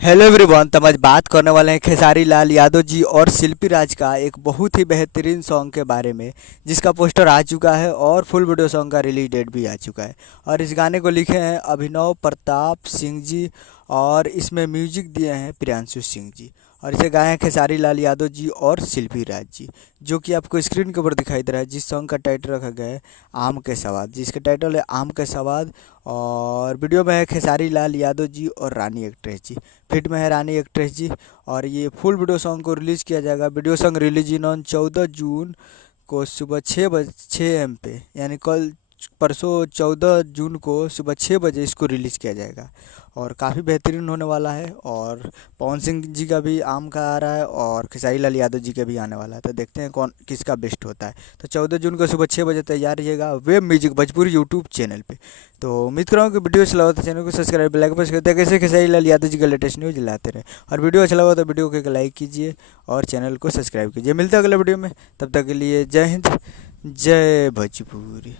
Hello everyone. तो हम आज बात करने वाले हैं खेसारी लाल यादव जी और शिल्पी राज का एक बहुत ही बेहतरीन सॉन्ग के बारे में, जिसका पोस्टर आ चुका है और फुल वीडियो सॉन्ग का रिलीज डेट भी आ चुका है। और इस गाने को लिखे हैं अभिनव प्रताप सिंह जी और इसमें म्यूजिक दिए हैं प्रियांशु सिंह जी। और इसे गाए हैं खेसारी लाल यादव जी और शिल्पी राज जी, जो कि आपको स्क्रीन के ऊपर दिखाई दे रहा है। जिस सॉन्ग का टाइटल रखा गया है आम के सवाद, जिसका टाइटल है आम के सवाद। और वीडियो में है खेसारी लाल यादव जी और रानी एक्ट्रेस जी, फिट में है रानी एक्ट्रेस जी। और ये फुल वीडियो सॉन्ग को रिलीज़ किया जाएगा। Video song release in on 14 जून को सुबह 6 AM पे, यानी कल परसों 14 जून को सुबह 6 बजे इसको रिलीज़ किया जाएगा। और काफ़ी बेहतरीन होने वाला है। और पवन सिंह जी का भी आम का आ रहा है और खेसारी लाल यादव जी का भी आने वाला है। तो देखते हैं कौन किसका बेस्ट होता है। तो 14 जून को सुबह 6 बजे तैयार रहिएगा web music Bhojpuri YouTube channel पे। तो उम्मीद कर रहा हूँ कि वीडियो अच्छा लगा तो चैनल को सब्सक्राइब बेल आइकन प्रेस करते हैं, कैसे खेसारी लाल यादव जी का लेटेस्ट न्यूज़ लाते रहे। और वीडियो अच्छा लगा तो वीडियो को एक लाइक कीजिए और चैनल को सब्सक्राइब कीजिए। मिलते हैं अगले वीडियो में, तब तक के लिए जय हिंद, जय भोजपुरी।